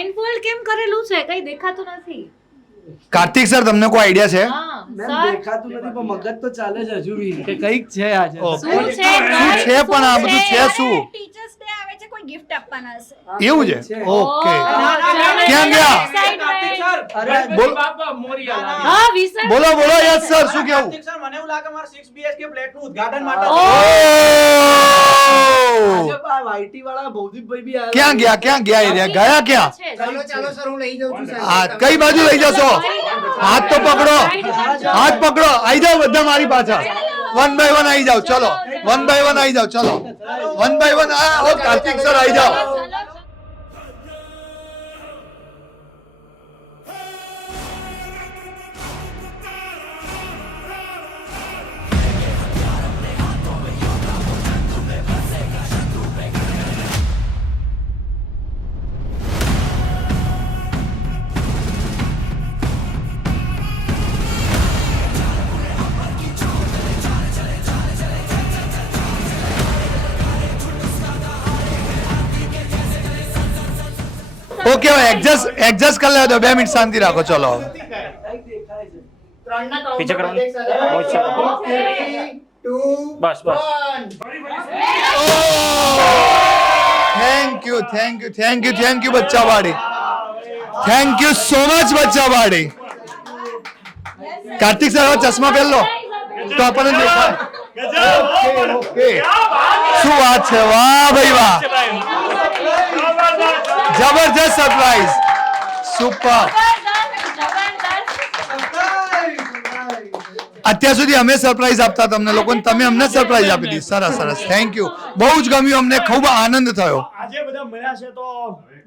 બ્લાઇન્ડફોલ્ડ કેમ કરેલું છે? કઈ દેખાતું નથી. કાર્તિક સર તમને કોઈ આઈડિયા છે? મેમ દેખાતું નથી પણ મગજ તો ચાલે છે હજુ બી કે કંઈક છે આજે. શું છે પણ આ બધું છે શું? ટીચર્સ ડે આવે છે, કોઈ ગિફ્ટ આપવાના હશે. એવું છે? ઓકે. ક્યાં ગયા? બોલો બોલો યસ સર, શું કેવું? સર મને એવું લાગે મારા 6 BHK ફ્લેટ નું ઉદ્ઘાટન માટે આજે આ વાઈટી વાળા ભૌતિકભાઈ બી આવ્યા. ક્યાં ગયા એરિયા? ગયા ક્યાં? ચાલો ચાલો સર હું લઈ જાઉં છું સાહેબ. હા, કઈ બાજુ લઈ જશો? હાથ તો પકડો, હાથ પકડો. આવી જાઓ બધા મારી પાછળ. 1 by 1 આવી જાઓ. ચલો 1 by 1 આવી જાઓ. ચલો 1 by 1. હા, કાર્તિક સર આવી જાઓ. ઓકે, એડજસ્ટ કરી લેજો. 2 મિનિટ શાંતિ રાખો. ચલો પીછે કરવાનું. બસ બસ. થેન્ક યુ બચ્ચા વાડી. થેન્ક યુ સો મચ બચ્ચા વાડી. કાર્તિક સર ચશ્મા પહેર લો તો આપણને દેખાય. ઓકે, શું વાત છે. વાહ ભાઈ વાહ, જબરજસ્ત સરપ્રાઈઝ. સુપર. અત્યાર સુધી અમે સરપ્રાઈઝ આપતા તમને લોકોને, તમે અમને સરપ્રાઈઝ આપી દીધી. સરસ સરસ, થેન્ક યુ. બહુ જ ગમ્યું અમને, ખૂબ આનંદ થયો. આજે બધા મળ્યા છે તો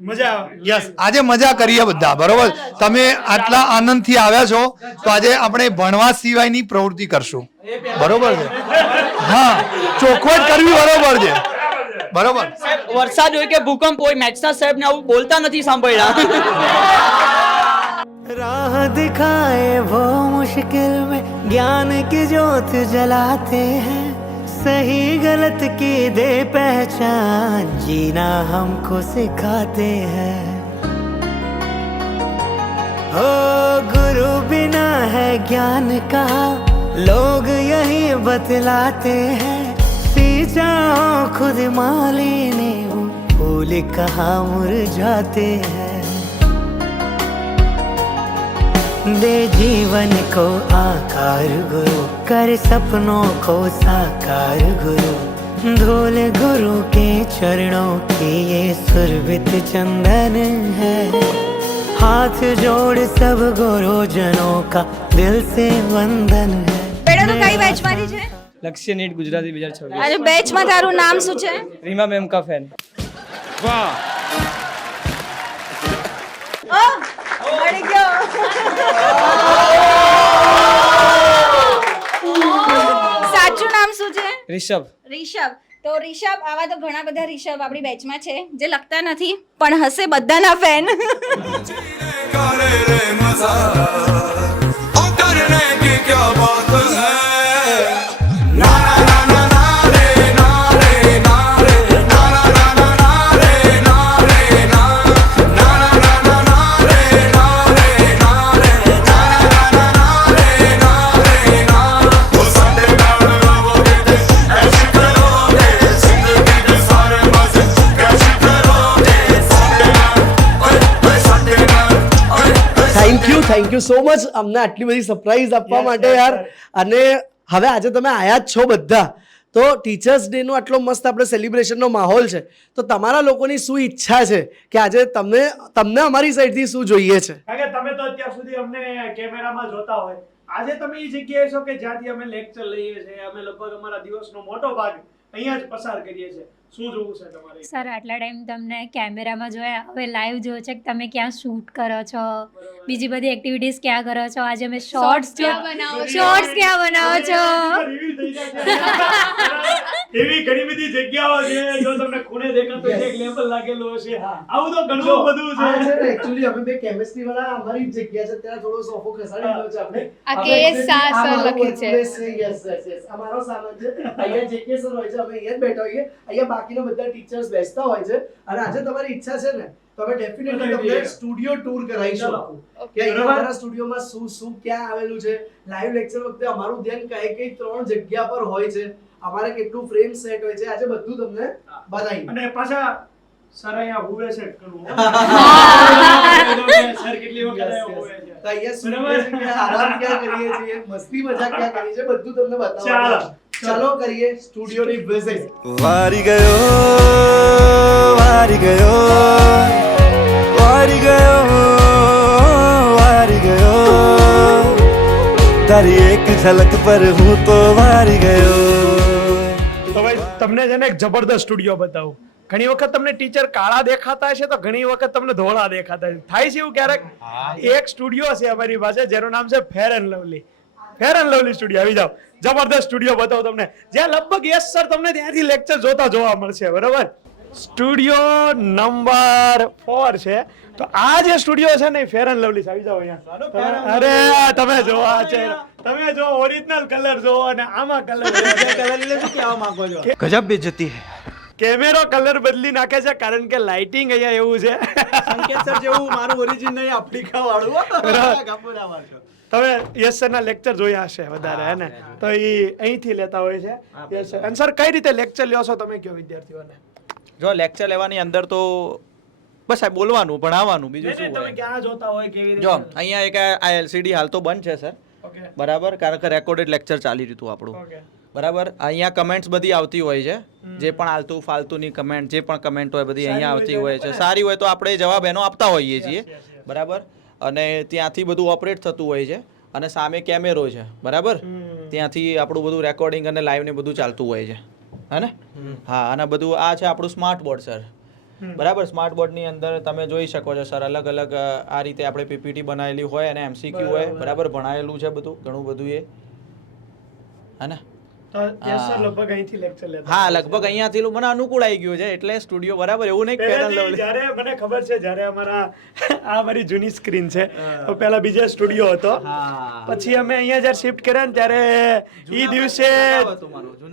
મજા આવે. યસ, આજે મજા કરીએ બધા. બરોબર, તમે આટલા આનંદથી આવ્યા છો તો આજે આપણે ભણવા સિવાયની પ્રવૃત્તિ કરશું. બરોબર છે? હા, ચોખવટ કરવી બરોબર છે. બરોબર. વરસાદ હોય કે ભૂકંપ હોય, મેથ્સના સાહેબ ને આવું બોલતા નથી સાંભળ્યા. राह दिखाए वो मुश्किल में ज्ञान की ज्योत जलाते हैं, सही गलत की दे पहचान, जीना हमको सिखाते हैं. हो गुरु बिना है ज्ञान का, लोग यही बतलाते हैं, सींचा खुद माली ने वो फूल कहाँ मुरझाते हैं. दे जीवन को आकार गुरु, कर सपनों को साकार गुरु, धूल गुरु के चरणों की ये सुरभित चंदन है. हाथ जोड़ सब गुरुजनों का दिल से वंदन है. બેટા તું કઈ બેચમાંથી છે? લક્ષ્ય નીટ ગુજરાતી 2026. આજે બેચમાં તારું નામ શું છે? રીમા મેમ કા ફેન. વાહ. મળી ગયો. સાચું નામ શું છે? રિષભ. રિષભ. તો રિષભ, આવા તો ઘણા બધા રિષભ આપણી બેચમાં છે જે લખતા નથી પણ હશે બધાના fan. Thank you so much અમને આટલી બધી સરપ્રાઈઝ આપવા માટે યાર. અને હવે આજે તમે આયા જ છો બધા, તો ટીચર્સ ડે નો આટલો મસ્ત આપણે સેલિબ્રેશનનો માહોલ છે, તો તમારા લોકોની શું ઈચ્છા છે કે આજે તમને અમારી સાઈડથી શું જોઈએ છે? કારણ કે તમે તો અત્યાર સુધી અમને કેમેરામાં જોતા હોય, આજે તમે એ જગ્યાએ છો કે જ્યાંથી અમે લેક્ચર લઈએ છીએ. અમે લગભગ અમારા દિવસનો મોટો ભાગ અહીંયા જ પસાર કરીએ છીએ. શું જોવું છે તમારે? સર આટલા ટાઈમ તમને કેમેરામાં જોયા, હવે લાઈવ જોયો છે કે તમે ક્યાં શૂટ કરો છો, બીજી બધી એક્ટિવિટીઝ ક્યાં કરો છો. આજે અમે શોર્ટ્સ ક્યાં બનાવો છો. એવી ઘણી બધી જગ્યાઓ છે જો તમને ખૂણે દેખાતો છે એક લેબલ લાગેલું હશે. આવું તો ઘણું બધું છે. એક્ચ્યુઅલી અમે બે કેમિસ્ટ્રી વાળા અમારી જ જગ્યા છે, ત્યાં થોડો સોફો ખસાડી દીધો છે આપણે. આ કેએસ શાહ સર લખ્યું છે. યસ અમારો સામાન છે. અહીંયા જે કે સર હોય છે, અમે અહીંયા જ બેઠા હોઈએ. અહીંયા બાકીના બધા ટીચર્સ બેસતા હોય છે. અને આજે તમારી ઈચ્છા છે ને તો અમે ડેફિનેટલી બતાવી તમને દઈએ. સ્ટુડિયો ટૂર કરાવીશું ચલો. આખું. કે અહીંયા અમારા સ્ટુડિયોમાં શું શું ક્યાં આવેલું છે. લાઈવ લેક્ચર વખતે અમારું ધ્યાન કઈ 3 જગ્યા પર હોય છે, અમારે કેટલું ફ્રેમ સેટ હોય છે, આજે બધું તમને બતાવી. અને પાછા સર અહીંયા હુવે સેટ કરવું સર કેટલી વખત અહીંયા હુવે છે. તો અહીંયા સૂઈએ છીએ, આરામ ક્યાં કરીએ છીએ, મસ્તી મજાક ક્યાં કરીએ છીએ, બધું તમને ચાલો. બતાવવાનું. ચાલો કરીએ સ્ટુડિયોની વિઝિટ. વારી ગયો વારી ગયો વારી ગયો વારી ગયો તારી એક ઝલક પર હું તો વારી ગયો. તો ભાઈ તમને છે ને એક જબરદસ્ત સ્ટુડિયો બતાવું. ઘણી વખત તમને ટીચર કાળા દેખાતા હશે તો ઘણી વખત તમને ધોળા દેખાતા હશે. થાય છે એવું ક્યારેક? એક સ્ટુડિયો છે અમારી પાસે જેનું નામ છે Fair and Lovely. Fair and Lovely studio. આવી જાઓ, જબરદસ્ત સ્ટુડિયો બતાવો તમને, જ્યાં લગભગ યસ સર તમને ત્યાંથી લેક્ચર જોવા મળશે. બરોબર. સ્ટુડિયો નંબર 4 છે. તો આ જે સ્ટુડિયો છે ને ફેર એન્ડ લવલી. આવી જાઓ અહીંયા. અરે તમે જો આ છે, તમે જો ઓરિજિનલ કલર જો અને આમાં કલર શું કહેવા માંગો છો? ગજબ બેઇજ્જતી હે. કેમેરો કલર બદલી નાખે છે કારણ કે લાઇટિંગ અહીંયા એવું છે. સંકેત સર જેવું મારું ઓરિજિન નહીં, આફ્રિકા વાળું. તમે યસ સર ના લેક્ચર જોયા હશે વધારે, હે ને? તો એ અહીંથી લેતા હોય છે. Yes sir. અને સર કઈ રીતે લેક્ચર લ્યો છો તમે, કયો વિદ્યાર્થીઓને? જો લેક્ચર લેવાની અંદર તો બસ આ બોલવાનું ભણાવવાનું, બીજું શું તમે હોય. ક્યાં જોતા હોય, કેવી રીતે? જો અહીંયા એક આ LCD હાલ તો બંધ છે સર, ઓકે બરાબર, કારણ કે રેકોર્ડેડ લેક્ચર ચાલી રહ્યું હતું આપણું, ઓકે. બરાબર. અહીંયા કમેન્ટ્સ બધી આવતી હોય છે, જે પણ આલતું ફાલતુની કમેન્ટ, જે પણ કમેન્ટ હોય બધી અહીંયા આવતી હોય છે. સારી હોય તો આપણે જવાબ એનો આપતા હોઈએ છીએ, બરાબર. અને ત્યાંથી બધું ઓપરેટ થતું હોય છે અને સામે કેમેરો છે, બરાબર. ત્યાંથી આપણું બધું રેકોર્ડિંગ અને લાઈવ ને બધું ચાલતું હોય છે, હે ને? હા. અને બધું આ છે આપણું સ્માર્ટ બોર્ડ સર, બરાબર. સ્માર્ટ બોર્ડની અંદર તમે જોઈ શકો છો સર, અલગ અલગ આ રીતે આપણે PPT બનાવેલી હોય અને MCQ હોય, બરાબર. ભણાયેલું છે બધું, ઘણું બધું એ, હે ને? તો યસ સર લગભગ અહીંથી લેક્ચર લેતા. હા, લગભગ અહીંયાથી મને અનુકૂળ આવી ગયું છે એટલે સ્ટુડિયો, બરાબર. એવું નહીં ફેર એન્ડ લવલી. જ્યારે મને ખબર છે, જ્યારે આ મારી જૂની સ્ક્રીન છે, તો પહેલા બીજો સ્ટુડિયો હતો, પછી અમે અહીંયા જ્યારે શિફ્ટ કર્યા ને ત્યારે ઈ દિવસે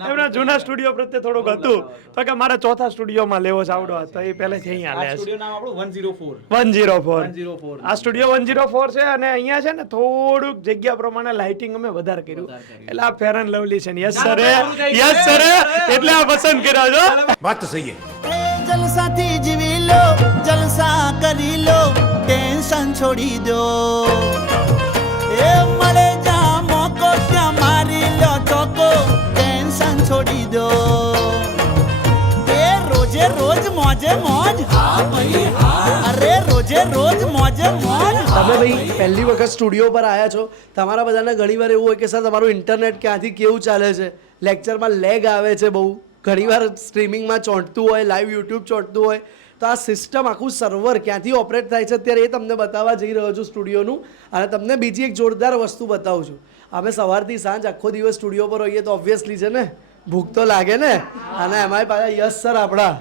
એમના જૂના સ્ટુડિયો પ્રત્યે થોડુંક હતું, તો કે મારે ચોથા સ્ટુડિયોમાં લેવો છે આવડો, તો એ પહેલેથી અહીંયા આ લે છે. સ્ટુડિયો નામ આપણું 104. 104. આ સ્ટુડિયો 104 છે અને અહીંયા છે ને થોડુંક જગ્યા પ્રમાણે લાઇટિંગ અમે વધારે કર્યું, એટલે આ ફેર એન્ડ લવલી છે ને. યસ સર, યસ સર, એટલે આ પસંદ કર્યો છો. વાત તો સહી હે. જલસાથી જીવી લો, જલસા કરી લો, ટેન્શન છોડી દો. એ મળે જા મોકો ત્યાં મારી લો ચોકો, ટેન્શન છોડી દો. એ રોજે રોજ મોજે મોજ, હા ભાઈ હા, અરે રોજે રોજ મોજે મોજ. તમે ભાઈ પહેલી વખત સ્ટુડિયો પર આવ્યા છો, તમારા બધાને ઘણીવાર એવું હોય કે સર તમારું ઇન્ટરનેટ ક્યાંથી કેવું ચાલે છે, લેક્ચરમાં લેગ આવે છે બહુ, ઘણીવાર સ્ટ્રીમિંગમાં ચોંટતું હોય, લાઈવ યુટ્યુબ ચોંટતું હોય, તો આ સિસ્ટમ આખું સર્વર ક્યાંથી ઓપરેટ થાય છે અત્યારે એ તમને બતાવવા જઈ રહ્યો છું સ્ટુડિયોનું. અને તમને બીજી એક જોરદાર વસ્તુ બતાવું છું. અમે સવારથી સાંજ આખો દિવસ સ્ટુડિયો પર હોઈએ તો ઓબ્વિયસલી છે ને ભૂખ તો લાગે ને, અને એમાંય પાછા યસ સર આપણા,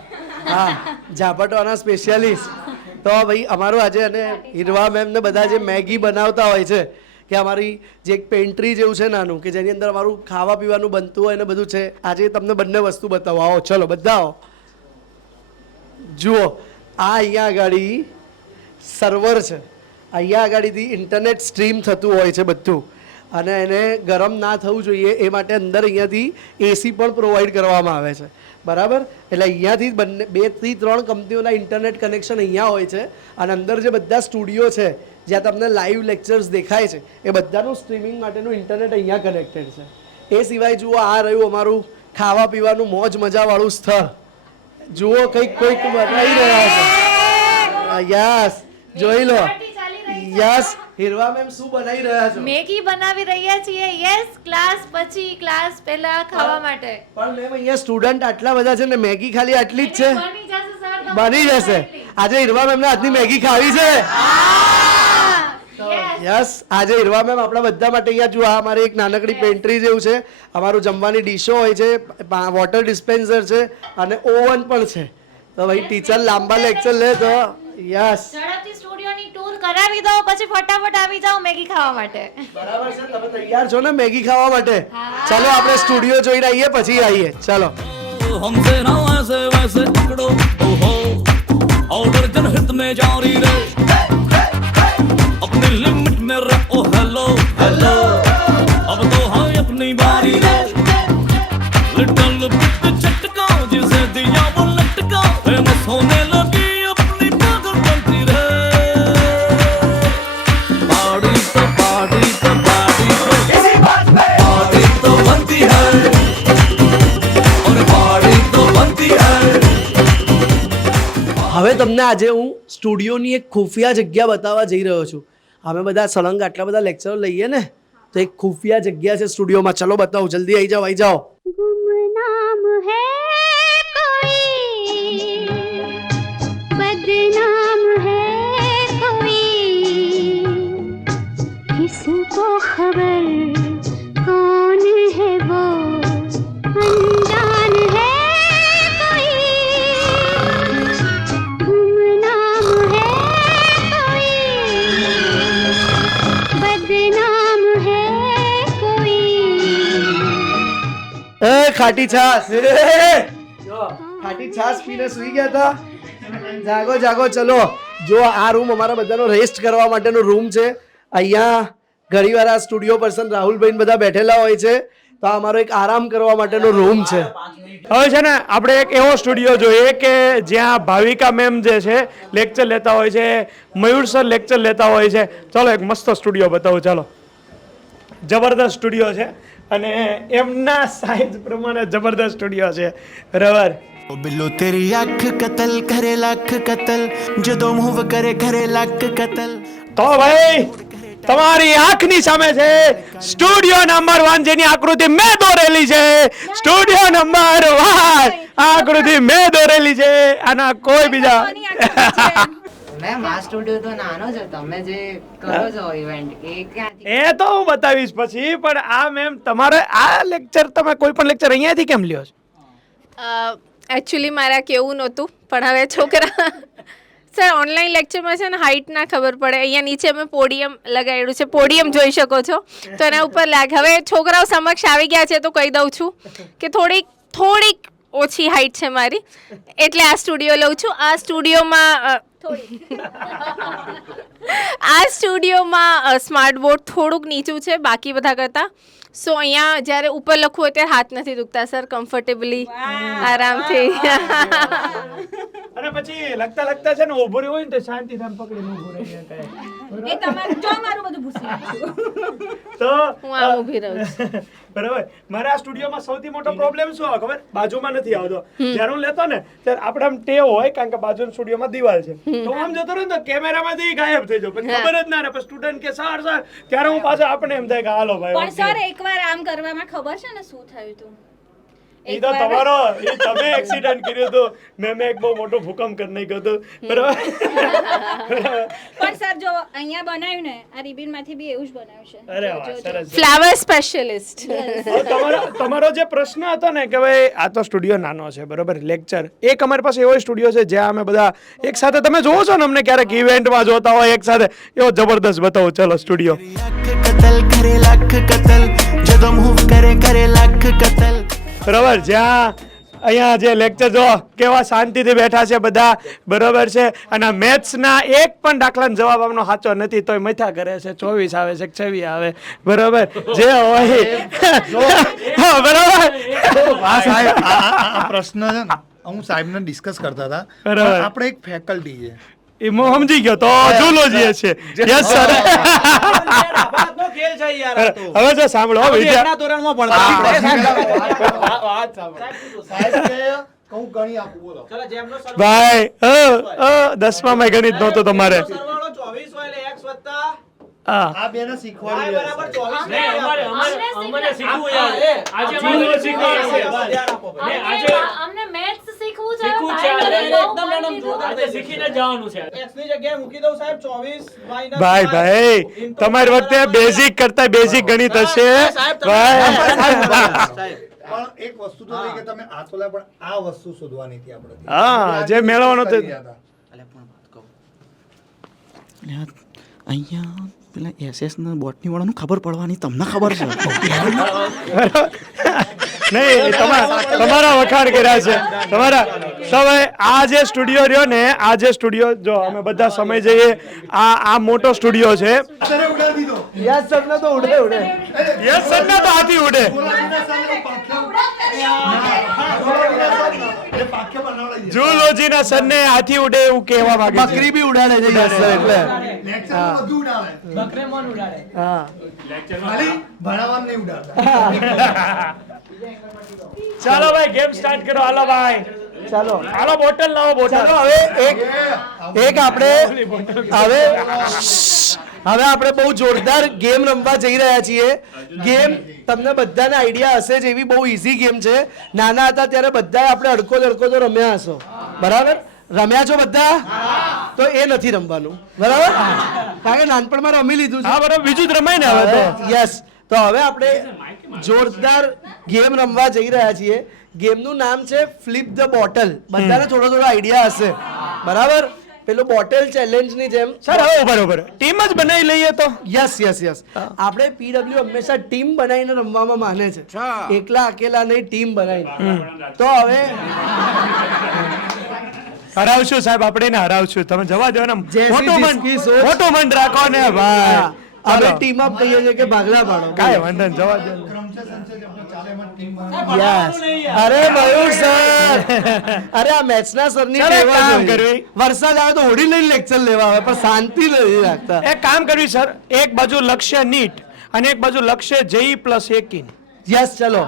હા, ઝાપટવાના સ્પેશિયાલિસ્ટ. તો ભાઈ અમારું આજે અને હિરવા મેમ ને બધા જે મેગી બનાવતા હોય છે, કે અમારી જે એક પેન્ટ્રી જેવું છે નાનું, કે જેની અંદર અમારું ખાવા પીવાનું બનતું હોય ને બધું છે. આજે તમને બંને વસ્તુ બતાવો, આવો ચલો બધા આવો. જુઓ, આ અહીંયા આગળ સર્વર છે, અહીંયા આગળથી ઇન્ટરનેટ સ્ટ્રીમ થતું હોય છે બધું, અને એને ગરમ ના થવું જોઈએ એ માટે અંદર અહીંયાથી AC પણ પ્રોવાઈડ કરવામાં આવે છે, બરાબર. એટલે અહીંયાથી 2 થી 3 કંપનીઓના ઇન્ટરનેટ કનેક્શન અહીંયા હોય છે, અને અંદર જે બધા સ્ટુડિયો છે જ્યાં તમને લાઈવ લેક્ચર્સ દેખાય છે એ બધાનું સ્ટ્રીમિંગ માટેનું ઇન્ટરનેટ અહીંયા કનેક્ટેડ છે. એ સિવાય જુઓ, આ રહ્યું અમારું ખાવા પીવાનું મોજ મજાવાળું સ્થળ. જુઓ, કોઈક બનાવી રહ્યા છે. યસ, જોઈ લો. યસ, હિરવા મેમ શું બનાવી રહ્યા છો? મેગી બનાવી રહ્યા છીએ. યસ, ક્લાસ પછી ક્લાસ પહેલા ખાવા માટે. પણ મેમ અહીંયા સ્ટુડન્ટ આટલા બધા છે ને, મેગી ખાલી આટલી જ છે? બની જશે સર, તો બની જશે. આજે હિરવા મેમ ને હાથની મેગી ખાવી છે. યસ, આજે હિરવા મેમ આપણા બધા માટે અહીંયા જુઓ, આ અમારી એક નાનકડી પેન્ટ્રી જેવું છે, અમારું જમવાની ડીશો હોય છે, વોટર ડિસ્પેન્સર છે અને ઓવન પણ છે. તો ભાઈ ટીચર લાંબા લેક્ચર લે તો યસ, ઝડપથી સ્ટુડિયોની ટૂર કરાવી દો, પછી ફટાફટ આવી જાઓ મેગી ખાવા માટે. બરાબર છે. તમે તૈયાર છો ને મેગી ખાવા માટે? ચલો આપણે સ્ટુડિયો જોઈને આવીએ, પછી આવીએ. ચલો. हमसे ना वैसे वैसे पकड़ो, ओहो, और जन हित में जारी रे अपनी लिमिट में रहो हेलो हेलो अब तो है अपनी बारी रे लिटिल बिट झटका जिसे दिया वो लटका फेमस होने लगी अपनी पागल बनती रे पार्टी तो पार्टी तो पार्टी तो बनती है और पार्टी तो बनती है હવે તમને આજે હું સ્ટુડિયોની એક ખુફિયા જગ્યા બતાવવા જઈ રહ્યો છું. અમે બધા સળંગ આટલા બધા લેક્ચરો લઈએ ને, તો એક ખુફિયા જગ્યા છે સ્ટુડિયોમાં. ચલો બતાવું, જલ્દી આવી જાઓ, આવી જાઓ. गुमनाम है कोई, बदनाम है कोई, किसको खबर कौन है वो, अनजान है कोई, गुमनाम है कोई, बदनाम है कोई. એ ખાટી છાસ, જો ખાટી છાસ પીને સૂઈ ગયા હતા. જાગો જાગો, ચલો. જો આ રૂમ અમારા બધાનો રેસ્ટ કરવા માટેનો રૂમ છે. અહીંયા ઘણીવાર આ સ્ટુડિયો પર્સન રાહુલભાઈ ને બધા બેઠેલા હોય છે, તો આ અમારો એક આરામ કરવા માટેનો રૂમ છે. હવે છે ને આપણે એક એવો સ્ટુડિયો જોઈએ કે જ્યાં ભાવિકા મેમ જે છે લેક્ચર લેતા હોય છે, મયુર સર લેક્ચર લેતા હોય છે. ચાલો એક મસ્ત સ્ટુડિયો બતાવું. ચાલો, જબરદસ્ત સ્ટુડિયો છે અને એમના સાઇઝ પ્રમાણે જબરદસ્ત સ્ટુડિયો છે. બરાબર. ओ बिल्लो तेरी आँख कतल करे लाख कतल जो दो मुंह करे करे लाख कतल. તો ભાઈ તમારી આંખની સામે છે સ્ટુડિયો નંબર 1 જેની આકૃતિ મેં દોરેલી છે. સ્ટુડિયો નંબર 1 આકૃતિ મેં દોરેલી છે. આના કોઈ બીજા મેમ આ સ્ટુડિયો તો નાનો છે, તમે જે કરો છો ઇવેન્ટ એ ક્યાંથી? એ તો હું બતાવીશ પછી, પણ આ મેમ તમારે આ લેક્ચર, તમે કોઈ પણ લેક્ચર અહીંયાથી કેમ લ્યો છો? એકચ્યુઅલી મારે કેવું નહોતું, પણ હવે છોકરા સર ઓનલાઈન લેક્ચરમાં છે ને હાઇટ ના ખબર પડે. અહીંયા નીચે અમે પોડિયમ લગાડ્યું છે, પોડિયમ જોઈ શકો છો, તો એના ઉપર લાગે. હવે છોકરાઓ સમક્ષ આવી ગયા છે તો કહી દઉં છું કે થોડીક ઓછી હાઇટ છે મારી, એટલે આ સ્ટુડિયો લઉં છું. આ સ્ટુડિયોમાં સ્માર્ટ બોર્ડ થોડુંક નીચું છે બાકી બધા કરતાં. સો અહીંયા જ્યારે ઉપર લખવું હોય ત્યારે હાથ નથી દુખતા સર, કમ્ફર્ટેબલી આરામથી. અને પછી લગતા છે ને ઊભું રહ્યું હોય ને તો શાંતિથી આમ પકડીને ઊભું રહી શકાય. એ તમારે જો મારું બધું ભૂસી નાખ્યું. તો હું આમ ઊભી રહું છું. બરાબર. મારા આ સ્ટુડિયોમાં સૌથી મોટો પ્રોબ્લેમ શું આવે ખબર? બાજુમાં નથી આવતો. જ્યારે હું લેતો ને ત્યારે આપણે આમ ટેવ હોય, કારણ કે બાજુના સ્ટુડિયોમાં દિવાલ છે, તો આમ જતો રહ્યો ને તો કેમેરામાંથી ગાયબ થઈ જાવ, પછી ખબર જ ના રહે. પછી સ્ટુડન્ટ કે સર ત્યારે હું પાછો આપણે એમ થાય કે હાલો ભાઈ. પણ સર એકવાર આમ કરવામાં ખબર છે ને શું થયું હતું? એ તો તમારો તમે એક્સિડન્ટ કર્યો હતો, મેં એક બહુ મોટો ભૂકંપ કરી નાખ્યો હતો. બરાબર. પણ સર જો અહીંયા બનાવ્યું ને, આ રિબિન માંથી બી એવું જ બનાવ્યું છે. અરે વાહ, સરસ. Flower specialist. તમારો જે પ્રશ્ન હતો ને કે ભાઈ આ તો સ્ટુડિયો નાનો છે, બરોબર, લેક્ચર, એક અમારી પાસે એવો સ્ટુડિયો છે જ્યાં અમે બધા એક સાથે, તમે જોવો છો ને અમને ક્યારેક ઇવેન્ટમાં જોતા હોય એક સાથે, એવો જબરદસ્ત બતાવું. ચલો સ્ટુડિયો. कतल करे लाख कतल जो दो मुंह करे करे लाख कतल. બરાબર. જ્યાં અહીંયા જે લેક્ચર જો કેવા શાંતિથી બેઠા છે બધા, બરોબર છે. અને મેથ્સના એક પણ દાખલાનો જવાબ આમનો સાચો નથી તોય મથા કરે છે, 24 આવે છે 26 આવે, બરોબર, જે હોય. હા, બરાબર. આ પ્રશ્ન છે ને, હું સાહેબને ડિસ્કસ કરતા હતા. બરાબર. આપણે એક ફેકલ્ટી છે, એ હું સમજી ગયો, તો ઝૂલોજી છે. Yes sir. હવે જો સાંભળો, ધોરણમાં ભણતા ભાઈ 10માં ગણિત નહોતું તમારે. આ બેને શીખવાડી અમને મેથ્સ શીખવું છે. ભાઈ તમારી વખતે બેઝિક કરતા બેઝિક ગણિત હશે ભાઈ. પણ એક વસ્તુ તો થઈ કે તમે આ તો પણ આ વસ્તુ શોધવાની હતી આપણે. હા, જે મેળવવાનો તે અહીંયા પેલા SS ના બોટની વાળાનું ખબર પડવાની તમને ખબર છે? નહીં, તમારા વખાણ કર્યા છે તમારા. તો હવે આ જે સ્ટુડિયો રહ્યો ને, આ જે સ્ટુડિયો જો અમે બધા સમય જઈએ, આ મોટો સ્ટુડિયો છે. યસ સરના તો ઉડે ઉડે. યસ સર ના તો હાથી ઉડે. ઝૂલોજી ના સર ને હાથી ઉડે એવું કહેવા માંગે છે. બકરી બી ઉડાડે છે યસ સર એટલે. હા ચાલો ભાઈ ગેમ સ્ટાર્ટ કરો. હાલો ભાઈ, ચાલો હાલો બોટલ લાવો, બોટલ. ચાલો હવે એક આપણે હવે આપણે બહુ જોરદાર ગેમ રમવા જઈ રહ્યા છીએ. ગેમ તમને બધાને આઈડિયા હશે જ, એવી બહુ ઈઝી ગેમ છે. નાના હતા ત્યારે બધા આપણે અડકો દડકો તો રમ્યા હશો, બરાબર? રમ્યા છો બધા? તો એ નથી રમવાનું, બરાબર? કારણ કે નાનપણમાં રમી લીધું છે. હા બરાબર, બીજું જ રમાય ને હવે તો. યસ, તો હવે આપણે જોરદાર ગેમ રમવા જઈ રહ્યા છીએ. ગેમનું નામ છે ફ્લિપ ધ બોટલ. બધાને થોડો આઈડિયા હશે, બરાબર? પેલું બોટલ ચેલેન્જ ની જેમ. સર હવે બરોબર ટીમ જ બનાવી લઈએ તો. યસ યસ યસ, આપણે પીડબ્લ્યુ હંમેશા ટીમ બનાવીને રમવામાં માને છે, એકલા અકેલા નહીં, ટીમ બનાવીને. તો હવે હરાવશું સાહેબ, આપણે એને હરાવશું. તમે જવા દો ને, મોટું મન રાખો ને ભાઈ. આપણે ટીમ અપ કહીએ છીએ કે ભાગલા પાડો. કાંઈ વાંધો નહીં, જવા દો. યસ, અરે મયુર સર, અરે આ મેથ્સના સરની કામ કરવી. વરસાદ આવે તો હોડી લઈને લેક્ચર લેવા આવે, પણ શાંતિ નથી રાખતા. એક કામ કરવી સર, એક બાજુ લક્ષ્ય નીટ અને એક બાજુ લક્ષ્ય જેઈ પ્લસ એકીન. યસ, ચલો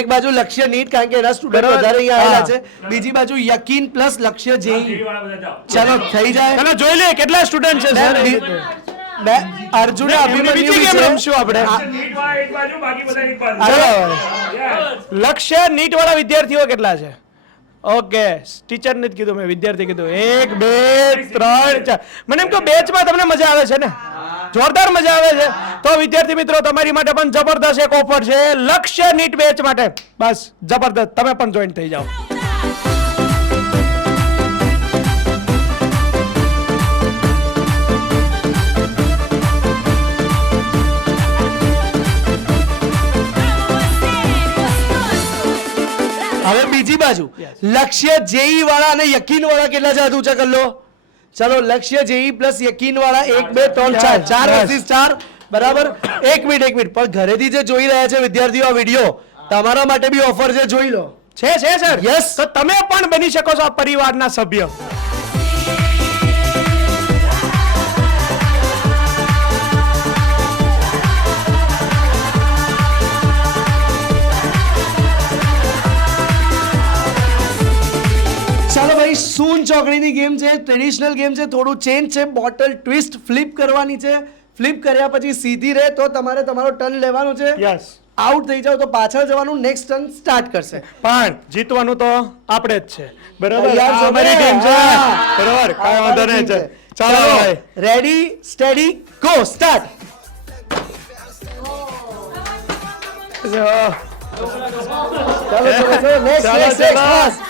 એક બાજુ લક્ષ્ય નીટ કારણ કે એના સ્ટુડન્ટ વધારે અહીંયા આવેલા છે, બીજી બાજુ યકીન પ્લસ લક્ષ્ય જેઈ. ચલો થઈ જાય. ચલો જોઈ લે કેટલા સ્ટુડન્ટ છે સર. અર્જુન અભિમન્યુ ગેમ રમશું આપણે. લક્ષ્ય નીટ વાળા વિદ્યાર્થીઓ કેટલા છે? ઓકે, ટીચર ને જ કીધું, મેં વિદ્યાર્થી કીધું. 1 2 3 4. મને એમ કહો બેચમાં તમને મજા આવે છે ને? જોરદાર મજા આવે છે. તો વિદ્યાર્થી મિત્રો તમારી માટે પણ જબરદસ્ત એક ઓફર છે લક્ષ્ય નીટ બેચ માટે. બસ જબરદસ્ત, તમે પણ જોઈન થઈ જાઓ. હવે બીજી બાજુ લક્ષ્ય જેઈ વાળા અને યકીન વાળા કેટલા છે? ઊંચા કરી લો. ચલો લક્ષ્ય જેઈ પ્લસ યકીન વાળા 1 2 3 4 વર્સિસ 4, બરાબર? એક મિનિટ પણ ઘરેથી જે જોઈ રહ્યા છે વિદ્યાર્થીઓ આ વિડીયો, તમારા માટે બી ઓફર છે, જોઈ લો. છે સર. યસ, તો તમે પણ બની શકો છો આ પરિવારના સભ્ય. ચાલો ભાઈ, સૂન ચોકડીની ગેમ છે, ટ્રેડિશનલ ગેમ છે, થોડું ચેન્જ છે. બોટલ ટ્વિસ્ટ ફ્લિપ કરવાની છે. ફ્લિપ કર્યા પછી સીધી રહે તો તમારે તમારો ટર્ન લેવાનું છે. યસ, આઉટ થઈ જાવ તો પાછળ જવાનું, નેક્સ્ટ ટર્ન સ્ટાર્ટ કરશે. પણ જીતવાનું તો આપણે જ છે, બરાબર? તૈયાર છો ને? અમારી ટીમ છે, હા. બરાબર? કાંઈ વાંધો નહીં છે. ચાલો ભાઈ, રેડી સ્ટેડી ગો સ્ટાર્ટ. ચાલો નેક્સ્ટ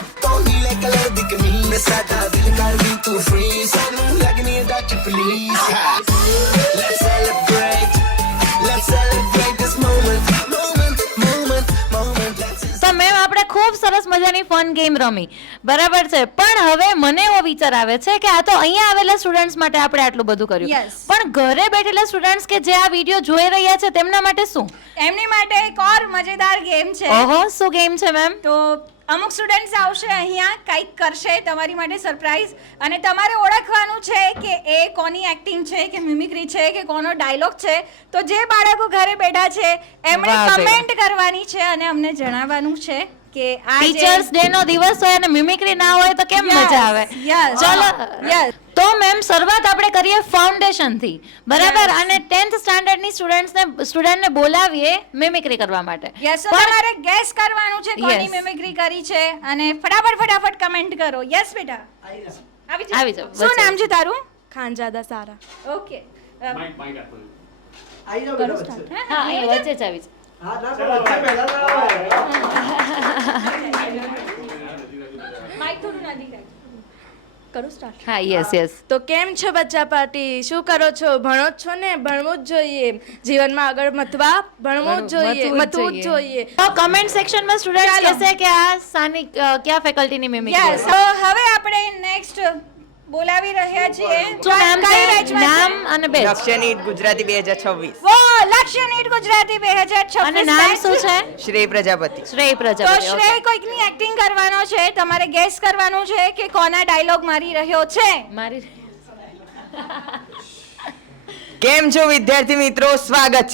તો મેમ આપણે ખૂબ સરસ મજાની ફન ગેમ રમી, બરાબર છે. પણ હવે મને એવો વિચાર આવે છે કે આ તો અહીંયા આવેલા સ્ટુડન્ટ્સ માટે આપણે આટલું બધું કર્યું, Yes. પણ ઘરે બેઠેલા સ્ટુડન્ટ્સ કે જે આ વિડીયો જોઈ રહ્યા છે તેમના માટે શું? એમની માટે એક ઓર મજેદાર ગેમ છે. ઓહો, શું ગેમ છે મેમ? તો અમુક સ્ટુડન્ટ્સ આવશે અહીંયા, કંઈક કરશે તમારી માટે સરપ્રાઈઝ, અને તમારે ઓળખવાનું છે કે એ કોની એક્ટિંગ છે કે મિમિક્રી છે કે કોનો ડાયલોગ છે. તો જે બાળકો ઘરે બેઠા છે એમણે વાહ બેન. કમેન્ટ કરવાની છે અને અમને જણાવવાનું છે કે આ ટીચર્સ ડે નો દિવસ હોય અને મિમિક્રી ના હોય તો કેમ મજા આવે? ચલો, તો મેમ શરૂઆત આપણે કરીએ ફાઉન્ડેશન થી, બરાબર? અને 10th સ્ટાન્ડર્ડ ની સ્ટુડન્ટને બોલાવીએ મિમિક્રી કરવા માટે. યસ, તમારે ગેસ કરવાનું છે કોની Yes. મિમિક્રી કરી છે અને ફટાફટ કમેન્ટ કરો. યસ બેટા, આવી જાઓ. શું નામ છે તારું? ખાનજાદા સારા. ઓકે, આઈ જાઓ કરું બેટા, start, વચ્ચે. હે? હા, અહીં વચ્ચે જ આવી જાઓ. હા ના પણ વચ્ચે પહેલા ના આવે. માઈક થોડું નજીક રાખ. કરું સ્ટાર્ટ હા યસ યસ. તો કેમ છો બચ્ચા પાર્ટી? શું કરો છો? ભણો જ છો ને? ભણવું જ જોઈએ. જીવનમાં આગળ મથવા ભણવું જ જોઈએ, મથવું જ જોઈએ. તો કમેન્ટ સેક્શનમાં સ્ટુડન્ટ્સ કહેશે કે આ સાની કયા ફેકલ્ટીની મિમિક્રી યસ. તો હવે આપણે નેક્સ્ટ બોલાવી રહ્યા છીએ. શું નામ કઈ છે? બેચમાં નામ અને બેચ. લક્ષ્યનીટ ગુજરાતી 2026. વો લક્ષ્યનીટ ગુજરાતી 2026 અને નામ શું છે? શ્રેય પ્રજાપતિ. શ્રેય તો પ્રજાપતિ. શ્રેય કોઈકની એક્ટિંગ કરવાનો છે, તમારે ગેસ કરવાનું છે કે કોના ડાયલોગ મારી રહ્યો છે. મારી કેમ છો વિદ્યાર્થી મિત્રો? સ્વાગત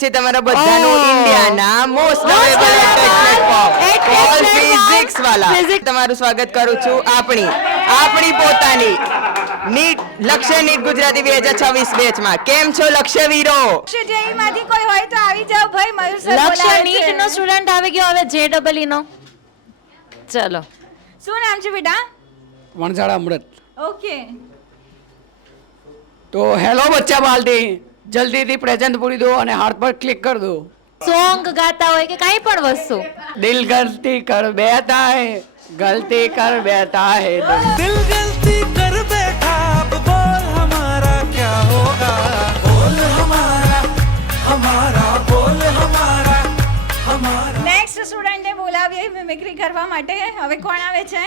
છે તમારા બધાનું ઇન્ડિયાના મોસ્ટ અવેલેબલ પ્લેટફોર્મ ફિઝિક્સ વાલા. તમારું સ્વાગત કરું છું આપણી પોતાની નીટ લક્ષ્ય નીટ ગુજરાતી 2026 બેચમાં. કેમ છો લક્ષ્યવીરો? લક્ષ્ય જેઈ માંથી કોઈ હોય તો આવી જાવ ભાઈ. મયુર સર લક્ષ્ય બોલાવે નીટ છે. નો સ્ટુડન્ટ આવી ગયો, હવે JEE નો. ચલો શું નામ છે બેટા? વણઝાડા અમૃત. ઓકે. તો હેલો બચ્ચા પાર્ટી, જલ્દીથી પ્રેઝન્ટ પૂરી દો અને હાર્ટ પર ક્લિક કર દો. સોંગ ગાતા હોય કે કાંઈ પણ વસ્તુ. દિલ ગલતી કર બેઠા હે, ગલતી કર બેઠા હે. दिल गलती कर बैठा अब बोल हमारा क्या होगा बोल हमारा बोल हमारा નેક્સ્ટ સ્ટુડન્ટને બોલાવીએ મિમિક્રી કરવા માટે. હવે કોણ આવે છે?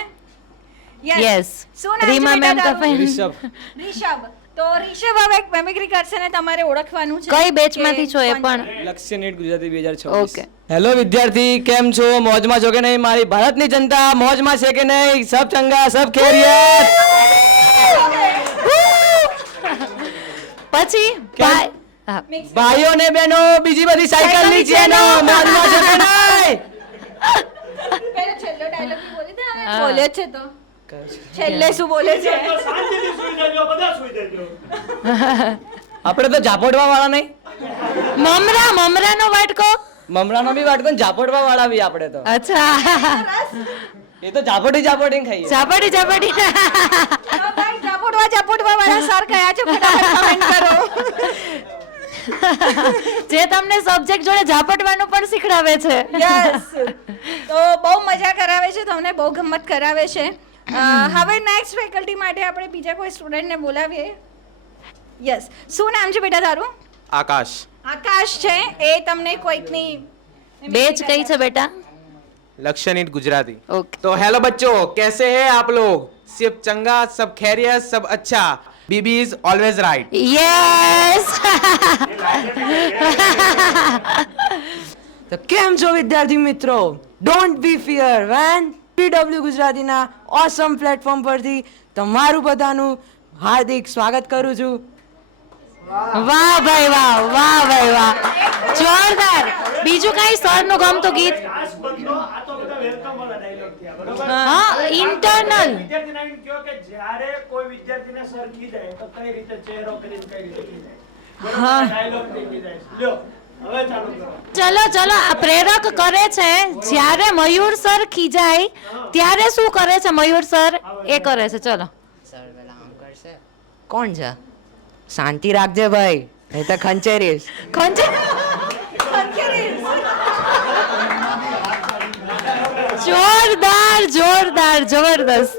યસ. શું નામ છે રીમા બેટા મેમ તારું? કફે. રિષભ. તો રિષભ હવે મિમિક્રી કરશે ને તમારે ઓળખવાનું છે કઈ બેચમાંથી કે છો એ કોણ પણ? છે. લક્ષ્ય નીટ ગુજરાતી 2026. ઓકે. હેલો વિદ્યાર્થી, કેમ છો? મોજમાં છો કે નહીં? મારી ભારતની જનતા મોજમાં છે કે નહીં? સબ ચંગા, સબ ખેરિયત. પછી કેમ? હા. ભાઈઓ ને બહેનો, બીજી બધી સાયકલ ની ચેનો મોજમાં છો કે નહીં? પેલો છેલ્લો ડાયલોગ બોલી દે. હવે બોલે છે તો છેલ્લે શું બોલે છે? આપણે તો ઝાપડવા વાળા નહીં. મમરાનો વાટકો. મમરાનો બી વાટકો ને ઝાપડવા વાળા બી આપણે તો. અચ્છા. એ તો ઝાપડી ખાઈએ. ઝાપડી તો ભાઈ ઝાપુડવા વાળા સર કયા છે? ફટાફટ કમેન્ટ કરો. જે તમને સબ્જેક્ટ જોડે ઝાપટવાનું પણ શીખડાવે છે. યસ. તો બહુ મજા કરાવે છે તમને, બહુ ગમત કરાવે છે. હવે નેક્સ્ટ ફેકલ્ટી માટે આપણે બીજા કોઈ સ્ટુડન્ટને બોલાવીએ. યસ. શું નામ છે બેટા તારું? આકાશ. આકાશ છે. એ તમને કોઈકની બેચ કઈ છે બેટા? लक्ष्य नीट गुजराती. ओके. तो हेलो बच्चों, कैसे हैं आप लोग? सब चंगा, सब खैरियत, सब अच्छा. बीबी इज ऑलवेज राइट. યસ. તો કેમ છો વિદ્યાર્થી મિત્રો? Don't be fear when PW ગુજરાતીના ઓસમ પ્લેટફોર્મ પરથી તમારું બધાનું હાર્દિક સ્વાગત કરું છું. વાહ ભાઈ વાહ, વાહ ભાઈ વાહ, જોરદાર. બીજું કઈ સર નું ગમતું ગીત? હા, ઇન્ટરનલ. જ્યારે કોઈ વિદ્યાર્થીને સર ખીજાય તો કઈ રીતે ચહેરો કરીને કઈ રીતે ખીજાય. હા. ડાયલોગ થઈ જાય. લ્યો હવે ચાલુ કરો. ચલો આ પ્રેરક કરે છે. જ્યારે મયુર સર ખીજાય ત્યારે શું કરે છે મયુર સર? એ કરે છે. ચલો. સર પેલા આમ કરશે. કોણ છે? શાંતિ રાખજે ભાઈ, નહીં તો ખંચેરીશ. જોરદાર જોરદાર જબરદસ્ત.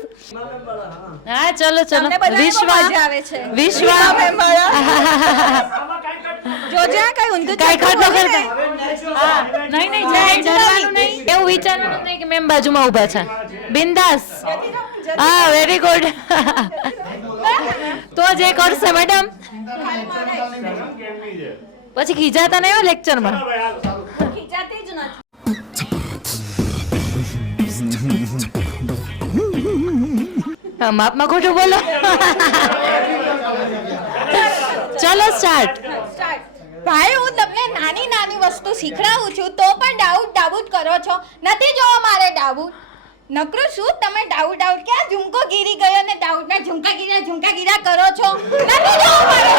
હા ચલો તમને બધાને બહુ મજા આવે છે. જો જ્યાં કઈ ઊંધું કઈ ચાલતું ખોટું હોય ને, કરતા નહીં જવાનું નહીં, એવું વિચારવાનું નહીં કે મેમ બાજુમાં ઊભા છે. બિંદાસ. હા, વેરી ગુડ. તો જે કરશે મેડમ. પછી ખીજાતા નહીં લેક્ચરમાં. ખીજાતી જ નથી. હા, માપમાં ખોટું બોલો. ચલો સ્ટાર્ટ. ભાઈ હું તમને નાની નાની વસ્તુ શીખડાવું છું તો પણ ડાઉટ કરો છો. નથી જોવો મારે ડાઉટ નકરું શું તમે ડાઉટ ક્યાં ઝુમકો ગીરી ગયો ને ડાઉટના ઝુમકા ગીરા કરો છો. નથી જોવો મારે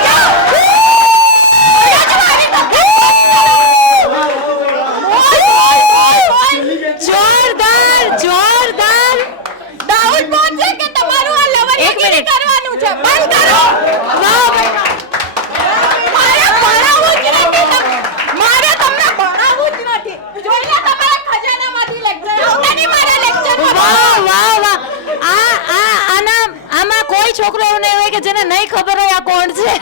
જોરદાર જોરદાર. ડાઉટ પહોંચે કે તમારું આ લવર એક મિનિટ કરવાનું છે. બંધ કરો. મારે તમને ભણાવવું જ નથી. જોઈ લે તમારા ખજાનામાંથી લેક્ચર આવતા નહીં મારા લેક્ચરમાં. વાહ વાહ વાહ. કોણ છે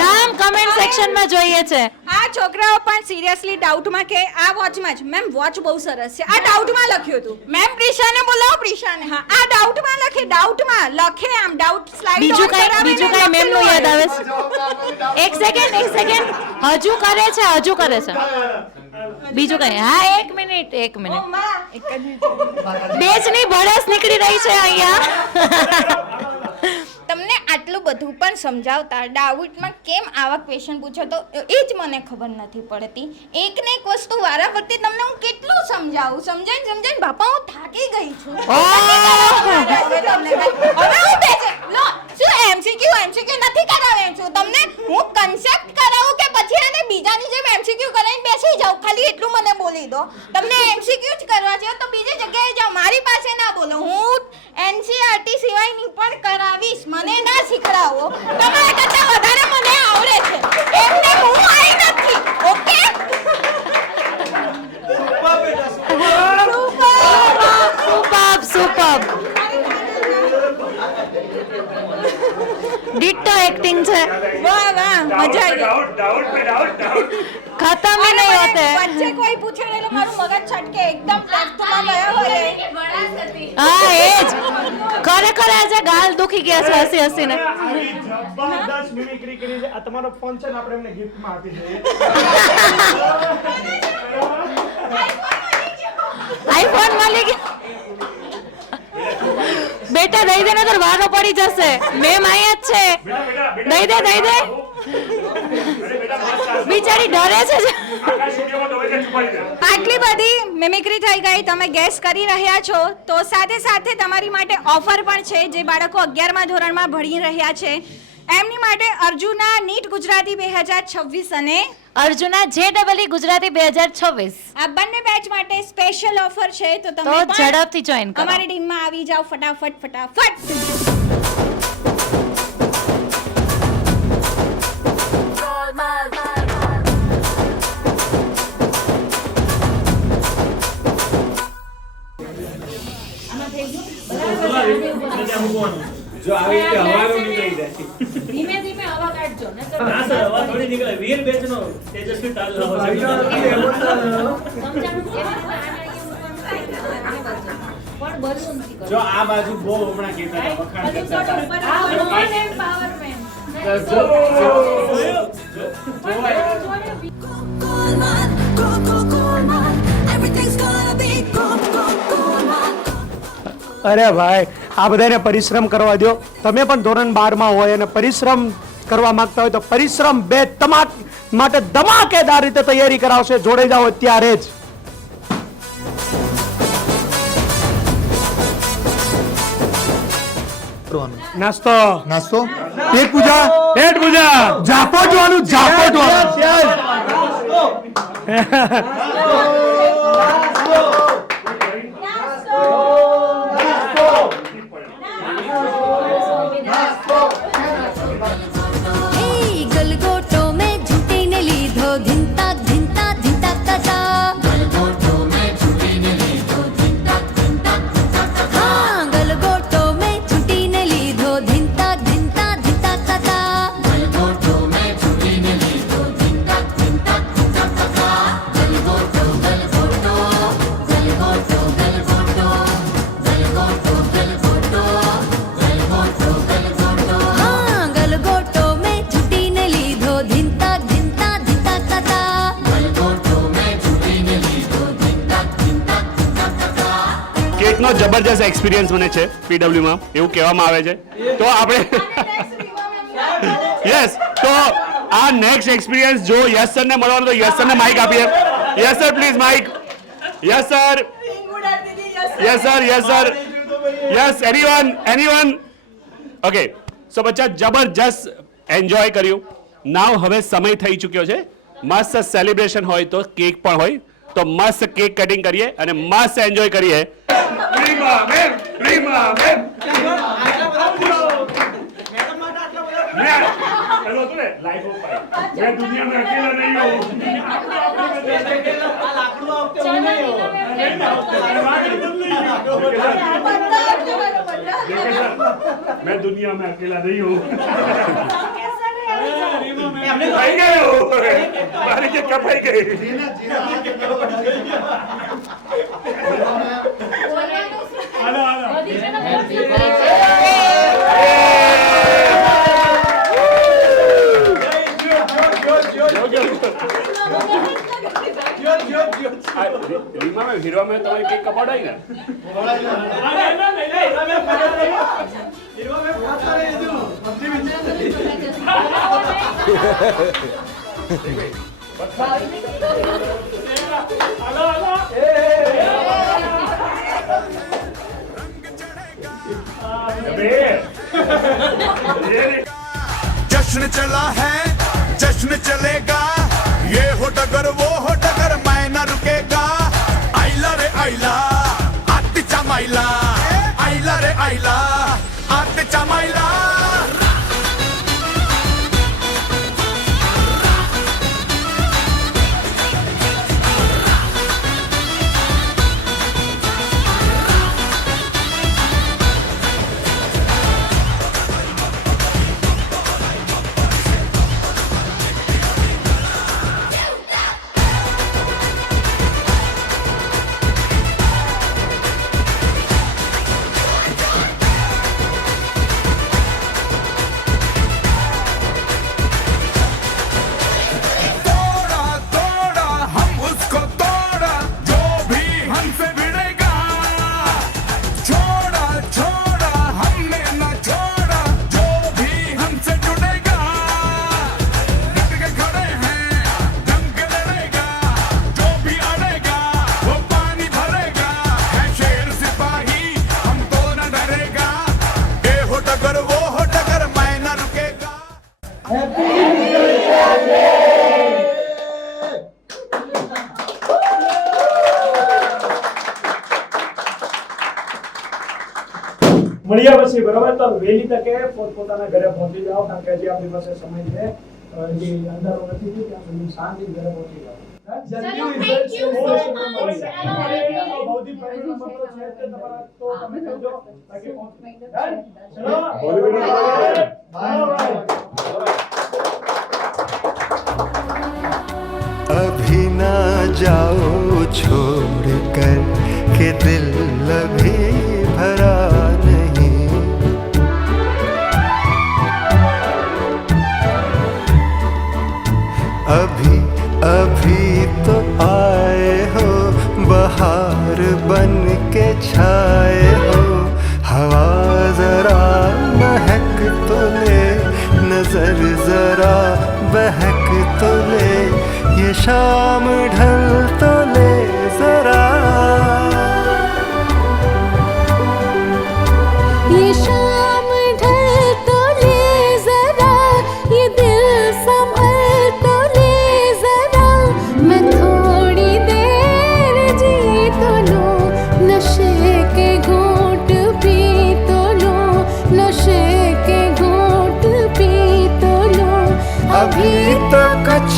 નામ કમેન્ટ સેક્શનમાં જોઈએ છે. આ છોકરાઓ પણ સિરિયસલી ડાઉટમાં કે આ વોચમાં જ મેમ વોચ બહુ સરસ છે આ ડાઉટમાં લખ્યું હતું મેમ પ્રિશાને બોલાવો પ્રિશાને હા આ ડાઉટમાં ડાઉટમાં લખે આમ ડાઉટ સ્લાઇડ બીજું કઈ મેમ નું યાદ આવે છે? એક સેકન્ડ હજુ કરે છે બીજું કઈ? હા એક મિનિટ બેચની ભડાસ નીકળી રહી છે અહીંયા. તમને આટલું બધું પણ સમજાવતા ડાઉટમાં કેમ આવા ક્વેશ્ચન પૂછો તો એ જ મને ખબર નથી પડતી. એક ને એક વસ્તુ વારાફરતી તમને હું કેટલું સમજાવું સમજાઈને બાપા હું થાકી ગઈ છું. હવે હું બેસે લો શું એમસીક્યુ નથી કરાવે છું તમને હું કન્સેપ્ટ કરાવું કે પછી એને બીજાની જેમ એમસીક્યુ કરાવીને બેસી જાઉં ખાલી એટલું મને બોલી દો. તમને એમસીક્યુ જ કરવા છે તો બીજી જગ્યાએ જાઓ મારી પાસે ના બોલો. હું એનસીઆરટી સિવાયની પણ કરાવીશ મને ના શીખડાવો તમારા કરતા વધારે મને આવડે છે એમને હું આવી નથી ઓકે. સુપર ડિટ્ટો એક્ટિંગ છે. વાહ મજા આવી ખતમ ही नहीं होते. વચ્ચે કોઈ પૂછે એટલે મારું મગજ છટકે એકદમ પ્લેટફોર્મમાં ગયો હોય હા એ જ ખરેખર આજે ગાલ દુખી ગયા છે હસીને. જબરદસ્ત મિમિક્રી કરી છે. આ તમારો ફોન છે ને આપણે એમને ગિફ્ટમાં આપી દઈએ. આઈફોન મળી ગયો. બેટા દઈ દે નતર વારો પડી જશે. મેમ અહીંયા જ છે. દઈ દે બિચારી ડરે છે. આટલી બધી મિમિક્રી થઈ ગઈ તમે ગેસ કરી રહ્યા છો તો સાથે સાથે તમારી માટે ઓફર પણ છે જે બાળકો 11મા ધોરણમાં ભણી રહ્યા છે એમની માટે અર્જુના નીટ ગુજરાતી 2026 અને અર્જુના JEE ગુજરાતી 2026 આ બંને બેચ માટે સ્પેશિયલ ઓફર છે તો તમે તો ઝડપથી જોઈન કરો. અમારી ટીમમાં આવી જાઓ ફટાફટ. જો આવી રીતે હવાનું નીકળી જાય ધીમે હવા કાઢજો ને ના સર હવા થોડી નીકળે વીર બેચનો તેજસ્વી તાલ જો આ બાજુ બહુ હમણાં કહેતા હતા વખાણ અરે ભાઈ આ બધાને પરિશ્રમ કરવા દો. તમે પણ ધોરણ 12માં હોય અને પરિશ્રમ કરવા માંગતા હોય તો પરિશ્રમ બે માટે ધમાકેદાર રીતે તૈયારી કરાવશે. જોડે જાઓ અત્યારે જ. નાસ્તો પેટ પૂજા ઝાપટવાનું ગલગોટો મેં ઝૂંટીને લીધો ધીંતા ધીંતા ધીંતા તતા ગલગોટો મેં ઝૂંટીને લીધો ધીંતા ધીંતા હા ગલગોટો મેં ઝૂંટીને લીધો ધીંતા ધીંતા ધીંતા તતા ગલગોટો મેં ઝૂંટીને લીધો ધીંતા ધીંતા ધીંતા તતા ગલગોટો ગલગોટો ગલગોટો ગલગોટો ગલગોટો ગલગોટો ગલગોટો ગલગોટો હા ગલગોટો મેં ઝૂંટીને લીધો ધીંતા ધીંતા ધીંતા તતા ગલગોટો મેં ઝૂંટીને લીધો ધીંતા ધીંતા ધીંતા તતા. કેકનો જબરજસ્ત એક્સપિરિયન્સ મને છે પીડબ્લ્યુમાં એવું કહેવામાં આવે છે. તો આપણે યસ તો આ નેક્સ્ટ એક્સપિરિયન્સ જો યસ સર ને મળવાનું તો યસ સર ને માઇક આપીએ. Yes sir please mike. Yes sir yes anyone okay. So બચ્ચા જબરજસ્ત એન્જોય કર્યું. નાવ હવે સમય થઈ ચૂક્યો છે. મસ્ત સેલિબ્રેશન હોય તો કેક પણ હોય તો મસ્ત કેક કટિંગ કરીએ અને મસ્ત એન્જોય કરીએ. પેલો હતું ને લાઈફ ઓફ પાઈ मैं दुनिया में अकेला नहीं हूँ मैं दुनिया में अकेला नहीं हूँ कपाई गए हो मारी के कपाई गई રીમા में हीरो में तुम्हारी केक कपाई ना जश्न चला है जश्न चलेगा ये हो डगर वो हो डगर मैं न रुकेगा आइला रे आइला आती चमाइला आइला रे आइला आती चमाइला મળ્યા પછી બરાબર તો વહેલી તકે પોતાના ઘરે પહોંચી જાઓ કારણ કે હજી આપણી પાસે સમય છે હજી અંધારો નથી થયું ત્યાં સુધી શાંતિ ઘરે પહોંચી જાઓ अभी ना जाओ छोड़ कर के दिल अभी भरा नहीं अभी अभी तो आए हो बहार बन के छाए हो हवा जरा महक तो ले नजर जरा बहक तो ले ये शाम ढल तो ले जरा ये शाम ढल तो ले जरा ये दिल संभल तो ले जरा मैं थोड़ी देर जी तो लूं नशे के घूंट पी तो लूं नशे के घूंट पी तो लूं अभी तो कुछ